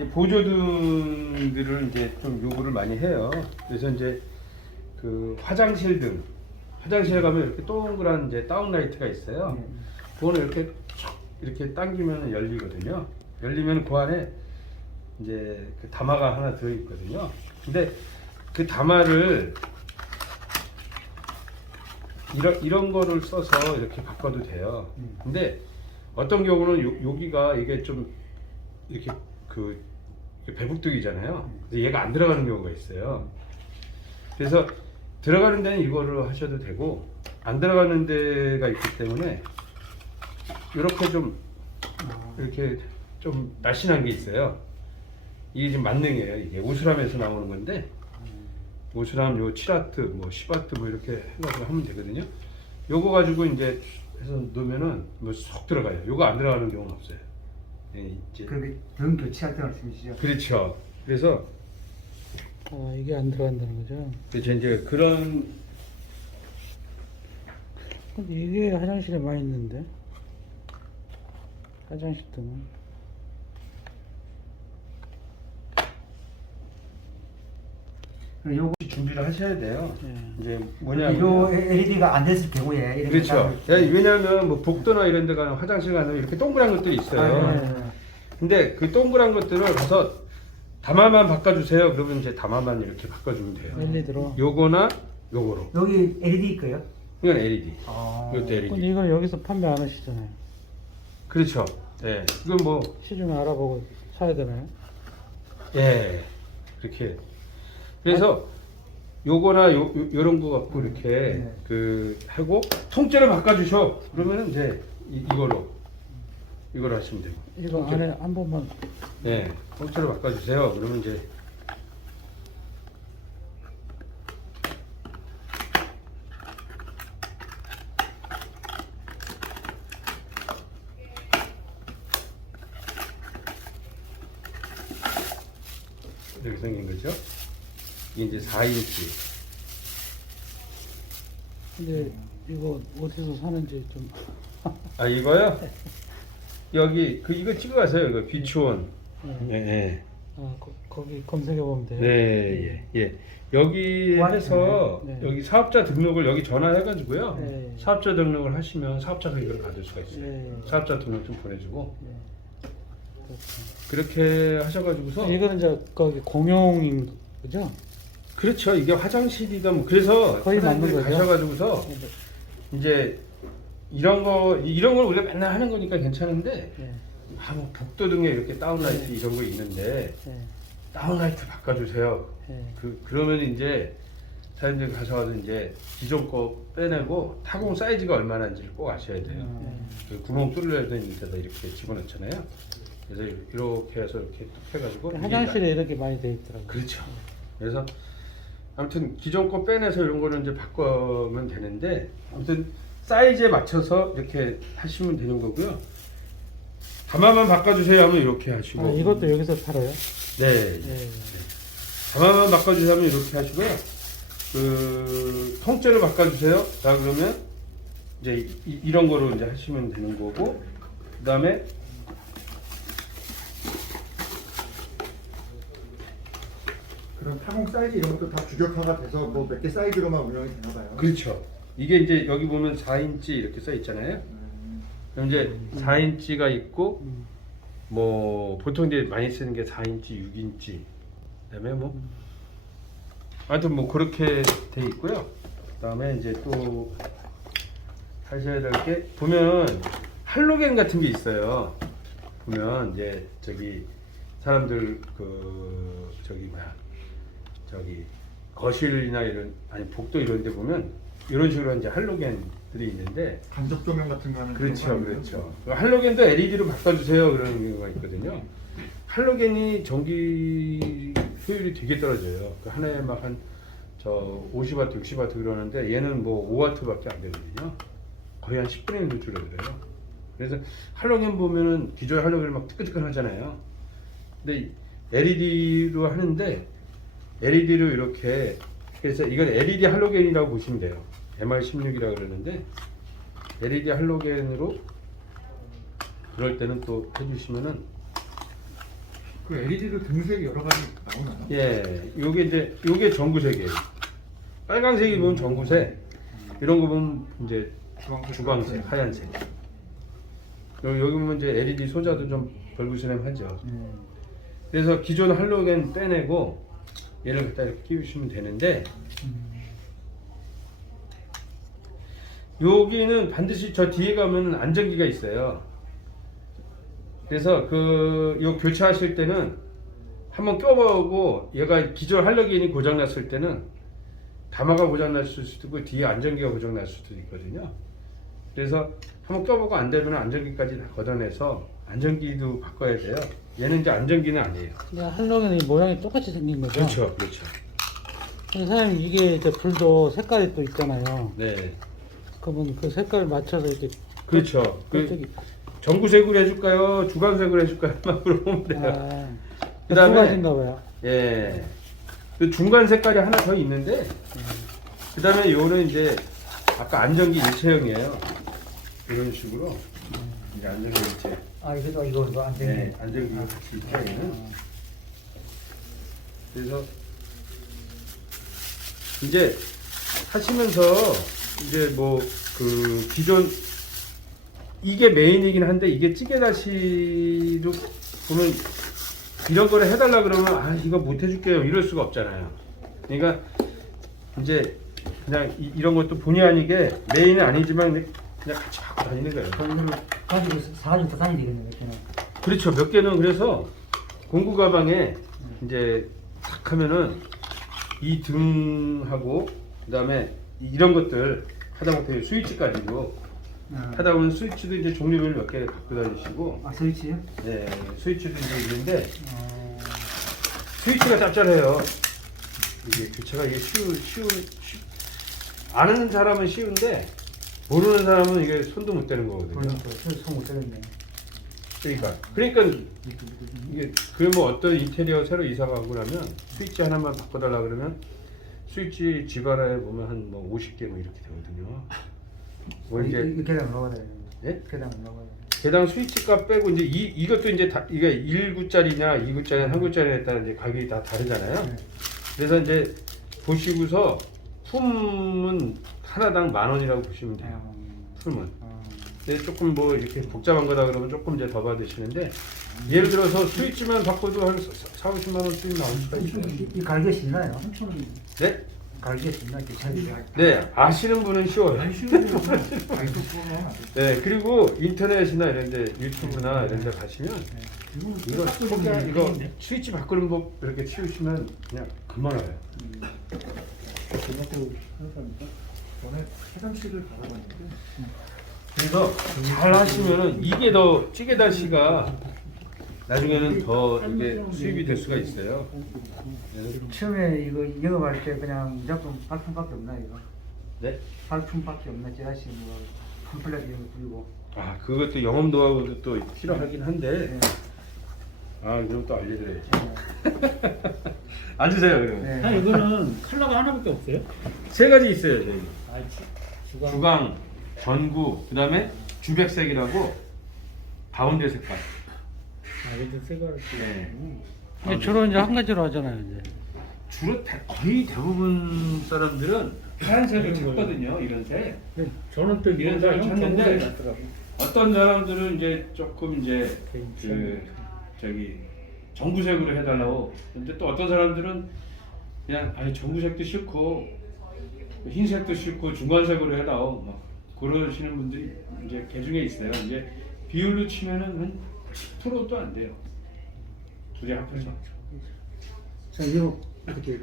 이제 보조등들을 이제 좀 요구를 많이 해요. 그래서 이제 그 화장실 등 화장실에 가면 이렇게 동그란 이제 다운라이트가 있어요. 그거는 이렇게 촥 이렇게 당기면 열리거든요. 열리면 그 안에 이제 그 담화가 하나 들어 있거든요. 근데 그 담화를 이런 이런 거를 써서 이렇게 바꿔도 돼요. 근데 어떤 경우는 요, 여기가 이게 좀 이렇게 그 배북뚝이잖아요. 그래서 얘가 안 들어가는 경우가 있어요. 그래서 들어가는 데는 이거를 하셔도 되고 안 들어가는 데가 있기 때문에 이렇게 좀 이렇게 좀 날씬한 게 있어요. 이게 지금 만능이에요. 이게 오수람에서 나오는 건데 오수람 요 7와트 뭐 10와트 뭐 이렇게 해가지고 하면 되거든요. 요거 가지고 이제 해서 넣으면은 뭐 쏙 들어가요. 요거 안 들어가는 경우는 없어요. 예, 이제 그렇게 등 교체할 때 말씀이시죠? 그렇죠. 그래서 아 이게 안 들어간다는 거죠. 그래서 이제 그런 근데 이게 화장실에 많이 있는데 화장실 등은 요거 준비를 하셔야 돼요. 예. 이제 요 뭐냐면 LED가 안 됐을 경우에 이렇게 그렇죠. 딱- 예, 왜냐하면 뭐 복도나 이런 데 가면 화장실 가면 이렇게 동그란 것들이 있어요. 아, 네. 예, 예. 근데 그 동그란 것들을 가서 담화만 바꿔주세요. 그러면 이제 담화만 이렇게 바꿔주면 돼요. LED로. 요거나 요거로. 여기 LED 있고요. 이건 LED. 아. 이것도 LED. 근데 이걸 여기서 판매 안 하시잖아요. 그렇죠. 예. 이건 뭐 시중에 알아보고 사야 되나요? 예. 그렇게. 그래서 요거나 요, 요 요 런 거 갖고 이렇게 네. 그 하고 통째로 바꿔주셔. 그러면은 이제 이, 이걸로 이걸로 하시면 되고. 이거. 안에 한 번만 네, 통째로 바꿔주세요. 그러면 이제 이렇게 생긴 거죠. 이제 4인치. 근데 이거 어디서 사는지 좀 아 이거요? 여기 그 이거 찍어가세요. 이거 비추원. 예. 예. 예. 아, 거, 거기 검색해 보면 돼요. 네, 예, 예. 여기 와, 해서 네. 여기 사업자 등록을 여기 전화해가지고요. 네. 사업자 등록을 하시면 사업자 소개를 받을 수가 있어요. 네. 사업자 등록 좀 보내주고 예. 그렇죠. 그렇게 하셔가지고서 이거는 이제 거기 공용인 거죠? 그렇죠. 이게 화장실이다 뭐 그래서 거의 맞는 거죠? 가셔가지고서 이제 이런 거 이런 걸 우리가 맨날 하는 거니까 괜찮은데 예. 아뭐 복도 등에 이렇게 다운라이트 네. 이런 거 있는데 예. 다운라이트 바꿔주세요. 예. 그 그러면 이제 사장님들 가셔가지고 이제 기존 거 빼내고 타공 사이즈가 얼마나인지를 꼭 아셔야 돼요. 음. 그 구멍 뚫려야 되는 데다 이렇게 집어넣잖아요. 그래서 이렇게 해서 이렇게 딱 해가지고 화장실에 이렇게 많이 돼 있더라고요. 그렇죠. 그래서 아무튼 기존 거 빼내서 이런 거는 이제 바꾸면 되는데 아무튼 사이즈에 맞춰서 이렇게 하시면 되는 거고요. 담화만 바꿔주세요 하면 이렇게 하시고 아, 이것도 여기서 팔아요? 네 예. 담화만 바꿔주세요 하면 이렇게 하시고요. 그 통째로 바꿔주세요. 자 그러면 이제 이, 이런 거로 이제 하시면 되는 거고 그 다음에 그럼 타공 사이즈 이런 것도 다 규격화가 돼서 뭐 몇 개 사이즈로만 운영이 되나 봐요. 그렇죠. 이게 이제 여기 보면 4인치 이렇게 써 있잖아요. 음, 그럼 이제 4인치가 있고 음. 뭐 보통 이제 많이 쓰는 게 4인치, 6인치. 그다음에 뭐 하여튼 뭐 그렇게 돼 있고요. 그다음에 이제 또 하셔야 될 게 보면 할로겐 같은 게 있어요. 보면 이제 저기 사람들 그 저기 뭐야 저기 거실이나 이런 아니 복도 이런 데 보면 이런 식으로 이제 할로겐들이 있는데 간접 조명 같은 거 하는 그렇죠, 그렇죠. 그 할로겐도 LED로 바꿔주세요 그런 경우가 있거든요. 할로겐이 전기 효율이 되게 떨어져요. 그 하나에 막 한 저 50와트, 60와트 그러는데 얘는 뭐 5와트밖에 안 되거든요. 거의 한 10분의 1도 줄어들어요. 그래서 할로겐 보면은 기존 할로겐을 막 뜨끈뜨끈 하잖아요. 근데 LED로 하는데 LED로 이렇게 그래서 이건 LED 할로겐이라고 보시면 돼요. MR16이라고 그러는데 LED 할로겐으로 그럴 때는 또 해주시면은 그 LED도 등색이 여러 가지 나오나요? 예, 요게 이제 요게 전구색이에요. 빨간색이 보면 전구색, 이런 거 보면 이제 주황색, 주광색, 하얀색. 요- 여기 보면 이제 LED 소자도 좀 벌그스름하죠. 음. 그래서 기존 할로겐 빼내고 얘를 갖다 이렇게 끼우시면 되는데 여기는 반드시 저 뒤에 가면 안전기가 있어요. 그래서 그 요 교체하실 때는 한번 껴보고 얘가 기존 할로겐이 고장 났을 때는 가마가 고장 날 수도 있고 뒤에 안전기가 고장 날 수도 있거든요. 그래서 한번 껴보고 안 되면 안전기까지 다 걷어내서 안전기도 바꿔야 돼요. 얘는 이제 안전기는 아니에요. 근데 할로겐이 모양이 똑같이 생긴 거죠? 그렇죠, 그렇죠. 근데 사장님 이게 이제 불도 색깔이 또 있잖아요. 네, 그러면 그 색깔 맞춰서 이렇게 그렇죠. 그 저기 전구색으로 해줄까요? 주광색으로 해줄까요? 막 물어보면 돼요. 아, 그다음에- 두 가지인가 봐요. 예. 그 중간 색깔이 하나 더 있는데, 그 다음에 요는 이제 아까 안전기 일체형이에요. 이런 식으로. 이게 안전기 일체. 아 이것도 이거 이거 안 네, 되네. 안전기가 같이 있죠, 얘는. 그래서 이제 하시면서 이제 뭐 그 기존 이게 메인이긴 한데 이게 찌개다시로 보면 이런 거를 해달라 그러면 아 이거 못 해줄게요 이럴 수가 없잖아요. 그러니까 이제 그냥 이, 런 것도 본의 아니게 메인은 아니지만 그냥 같이 갖고 다니는 거예요. 가지고 사가지고 또 다니면 되겠네 몇 개는. 그렇죠. 몇 개는 그래서 공구 가방에 이제 탁 하면은 이 등하고 그다음에 이런 것들 하다못해 스위치까지도 아, 하다 보면 스위치도 이제 종류별 몇 개 갖고 다니시고 아 스위치요? 네 스위치도 이제 있는데 어, 스위치가 짭짤해요. 이게 교체가 이게 쉬우 쉬우 쉬 아는 사람은 쉬운데 모르는 사람은 이게 손도 못 대는 거거든요. 그러니까 손못 들었네. 그러니까 그러니까 이게 그 뭐 어떤 인테리어 새로 이사 가고 나면 스위치 하나만 바꿔달라 그러면 스위치 집안에 보면 한 뭐 50개 뭐 이렇게 되거든요. 뭐 이제 이 계단 올라가야 돼. 예? 계단 올라가야 돼. 개당 스위치 값 빼고 이제 이 이것도 이제 다 이게 1구짜리냐 2구짜리냐 3구짜리에 따라 이제 가격이 다 다르잖아요. 네. 그래서 이제 보시고서 품은 하나당 만 원이라고 보시면 돼요. 어, 품은. 어. 근데 조금 뭐 이렇게 복잡한 거다 그러면 조금 이제 더 받으시는데 예를 들어서 스위치만 바꿔도 한 4, 50만 원 수익 나올 수가 있어요. 이, 이 갈겨 신나요? 네? 갈겨 신나 교체하기. 네, 아시는 분은 쉬워요. 네, 그리고 인터넷이나 이런 데 유튜브나 이런 데 가시면 이거 소개 이거 스위치 바꾸는 법 이렇게 치우시면 그냥 금방 알아요. 전에 그래서 잘 하시면은 이게 더 찌개다시가 나중에는 더 이게 수입이 될 수가 있어요. 네. 처음에 이거 영업할 때 그냥 무조건 발품밖에 없나 이거? 네? 발품밖에 없나 찌라시 뭐 팜플렛 이런 거 뿌리고. 아 그것도 영업 노하우도 또 필요하긴 한데 네. 아 그럼 또 알려드려야지. 앉으세요 그러면. 네. 아 이거는 컬러가 하나밖에 없어요? 세 가지 있어요 저희. 아 주광. 주광, 전구, 그다음에 주백색이라고 가운데 색깔. 아 이거 색깔. 네. 근데 주로 이제 한 가지로 하잖아요 이제. 주로 대, 거의 대부분 사람들은 하얀색을 찾거든요. 이런 색. 근데 저는 또 이런 색을 형 찾는데. 어떤 사람들은 이제 조금 이제 그그 저기 전구색으로 해달라고. 근데 또 어떤 사람들은 그냥 아니 전구색도 싫고 흰색도 싫고 중간색으로 해다오. 막 그러시는 분들이 이제 개 중에 있어요. 이제 비율로 치면은 한 10%도 안 돼요. 둘이 합해서. 자 이거 어떻게?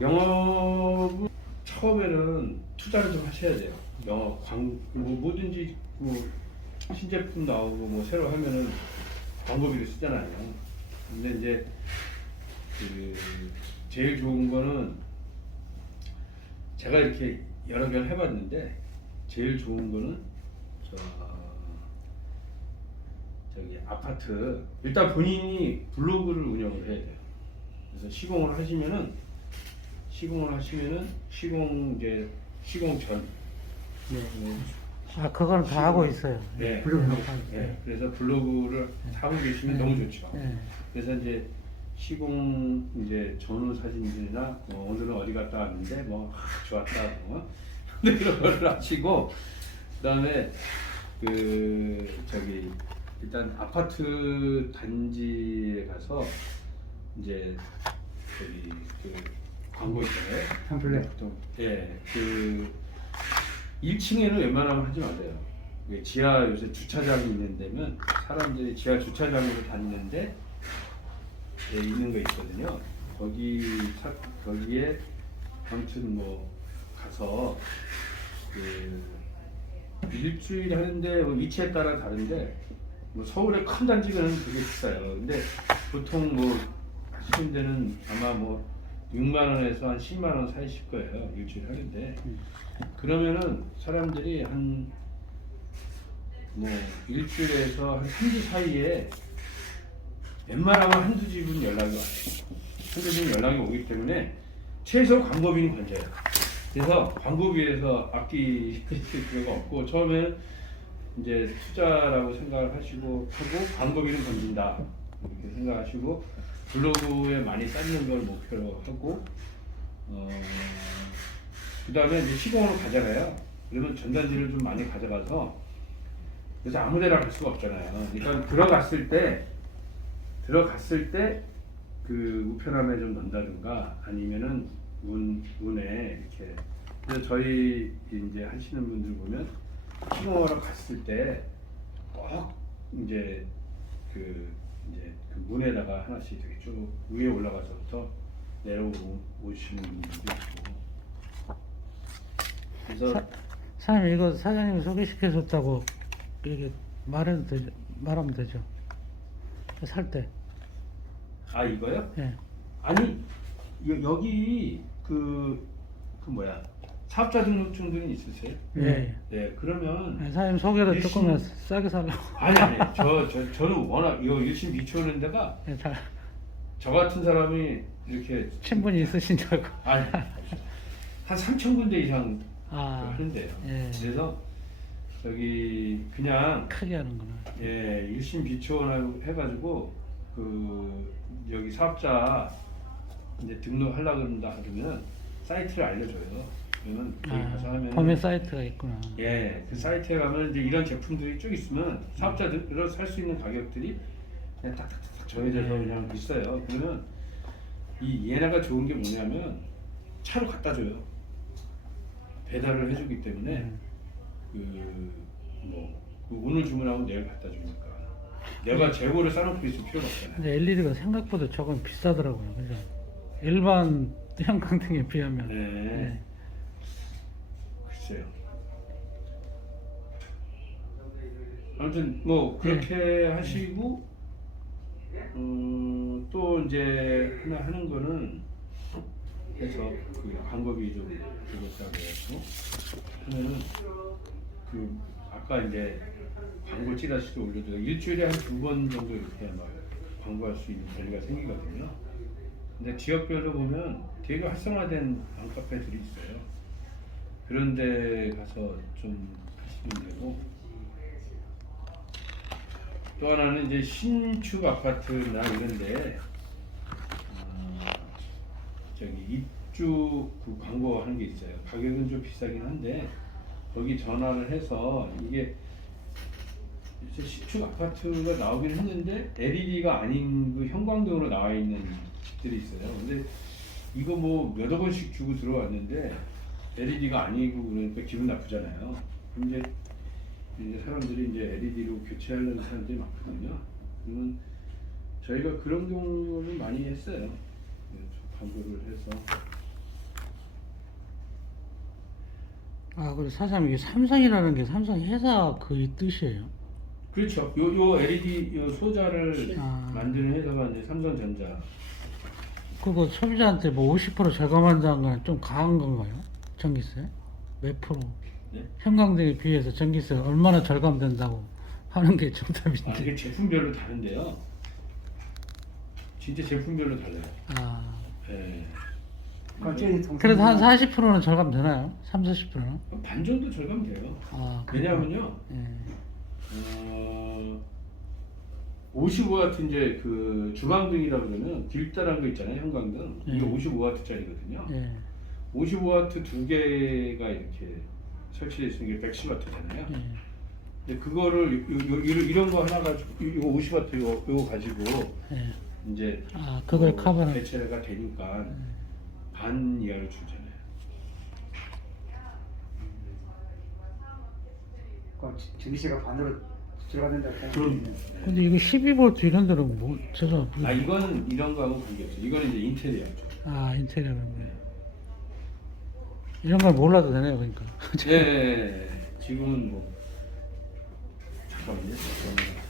영업은 처음에는 투자를 좀 하셔야 돼요. 영업 광, 뭐 뭐든지 뭐 신제품 나오고 뭐 새로 하면은 광고비를 쓰잖아요. 근데 이제 그 제일 좋은 거는 제가 이렇게 여러 개를 해봤는데 제일 좋은 거는 저 저기 아파트 일단 본인이 블로그를 운영을 해야 돼요. 그래서 시공을 하시면은 시공을 하시면은 시공 이제 시공 전 네, 아 그거는 다 하고 있어요. 네. 블로그 네. 그래서 블로그를 하고 계시면 너무 좋죠. 네. 그래서 이제 시공 이제 전후 사진들이나 뭐 오늘은 어디 갔다 왔는데 뭐 아, 좋았다 뭐 이런 거를 하시고 그다음에 그 저기 일단 아파트 단지에 가서 이제 저기 그 광고 있잖아요. 팜플렛. 보통 예그 1층에는 웬만하면 하지 마세요. 지하 요새 주차장이 있는 데면 사람들이 지하 주차장으로 다니는데 예, 있는 거 있거든요. 거기 사, 거기에 아무튼 뭐 가서 그 일주일에 하는데 뭐 위치에 따라 다른데 뭐 서울의 큰 단지는 되게 비싸요. 근데 보통 뭐 하시는 데는 아마 뭐 6만 원에서 한 10만 원 사이실 거예요. 일주일 하는데 그러면은 사람들이 한 뭐 일주일에서 한 3주 사이에 웬만하면 한두 집은 연락이 와요. 한두 집은 연락이 오기 때문에 최소 광고비는 건져요. 그래서 광고비에서 아끼실 필요가 없고 처음에는 이제 투자라고 생각을 하시고 하고 광고비는 건진다 이렇게 생각하시고 블로그에 많이 쌓는 걸 목표로 하고 어, 그 다음에 이제 시공으로 가잖아요. 그러면 전단지를 좀 많이 가져가서 그래서 아무데나 갈 수가 없잖아요. 그러니까 들어갔을 때 들어갔을 때 그 우편함에 좀 넣는다든가 아니면은 문 문에 이렇게 그래서 저희 이제 하시는 분들 보면 시공하러 갔을 때 꼭 이제 그 이제 그 문에다가 하나씩 이렇게 쭉 위에 올라가서부터 내려오시는 분들도 있고 그래서 사, 사장님 이거 사장님 소개시켜 줬다고 이게 말해도 되죠? 말하면 되죠? 살 때. 아 이거요? 예. 아니 여, 여기 그, 그 뭐야 사업자 등록증들은 있으세요? 예. 네 그러면 예. 사장님 소개를 일신- 조금만 싸게 살라고. 아니 아니 저, 저 저는 워낙 이거 일심 미추는 데가 예, 잘 저 같은 사람이 이렇게 친분이 있으신 줄 알고. 아니 한 3천 군데 이상 아, 하는데요. 예. 그래서 저기 그냥 크게 하는구나. 예 일심 비추원 해가지고 그 여기 사업자 이제 등록하려고 그런다 그러면 사이트를 알려줘요. 가서 아, 범위 사이트가 있구나. 예, 그 사이트에 가면 이제 이런 제품들이 쭉 있으면 사업자들로 살 수 있는 가격들이 그냥 딱딱딱 정해져서 네. 그냥 있어요. 그러면 이 얘네가 좋은 게 뭐냐면 차로 갖다 줘요. 배달을 해주기 때문에 음. 그뭐 그 오늘 주문하고 내일 갖다 주니까 내가 재고를 싸놓고 있을 필요가 없잖아요. 근데 LED가 생각보다 조금 비싸더라고요. 그죠? 일반 형광등에 비하면. 네. 네. 글쎄요. 아무튼 뭐 그렇게 하시고 어, 또 이제 하나 하는 거는 해서 그 방법이 좀 되겠다고 해서 하면은 그 아까 이제 광고 찌라시도 올려도 일주일에 한 두 번 정도 이렇게 막 광고할 수 있는 권리가 생기거든요. 근데 지역별로 보면 되게 활성화된 맘카페들이 있어요. 그런 데 가서 좀 하시면 되고 또 하나는 이제 신축 아파트나 이런데 어, 저기 입주 그 광고 하는 게 있어요. 가격은 좀 비싸긴 한데 거기 전화를 해서 이게 신축 아파트가 나오긴 했는데 LED가 아닌 그 형광등으로 나와 있는 집들이 있어요. 근데 이거 뭐 몇억 원씩 주고 들어왔는데 LED가 아니고 그러니까 기분 나쁘잖아요. 그럼 이제 이제 사람들이 이제 LED로 교체하려는 사람들이 많거든요. 그러면 저희가 그런 경우는 많이 했어요. 네, 좀 광고를 해서 아, 그리고 사장님 이게 삼성이라는 게 삼성 회사 그 뜻이에요. 그렇죠. 요, 요 LED 요 소자를 아. 만드는 회사가 이제 삼성전자. 그거 소비자한테 뭐 50% 절감한다는 건 좀 강한 건가요? 전기세? 몇 프로? 네? 형광등에 비해서 전기세 얼마나 절감된다고 하는 게 아, 정답인데. 이게 제품별로 다른데요. 진짜 제품별로 달라요. 아, 예. 갑자기 동- 그래도 한 40%는 절감 되나요? 3, 40%는? 반 정도 절감돼요. 아, 그래요? 왜냐하면요. 예. 어, 55와트 이제 그 주방등이라 그러면 길다란 거 있잖아요 형광등 이게 음. 55와트짜리거든요. 예. 55와트 두 개가 이렇게 설치되어 있는 게 110와트잖아요. 예. 근데 그거를 요, 요, 요, 이런 거 하나 가지고 이거 50와트 요, 요 가지고 예. 이제 아, 그걸 어, 커버는 대체가 되니까 반 이하로 주잖아요. 그 전기세가 반으로 들어가는다. 그럼 근데 이거 12V 이런 데는 뭐 제가 아 이거는 이런 거하고 관계없죠. 이거는 이제 인테리어죠. 아 인테리어는 거 이런 걸 몰라도 되네요 그러니까 예. 지금은 뭐 잠깐만요. 잠깐만요.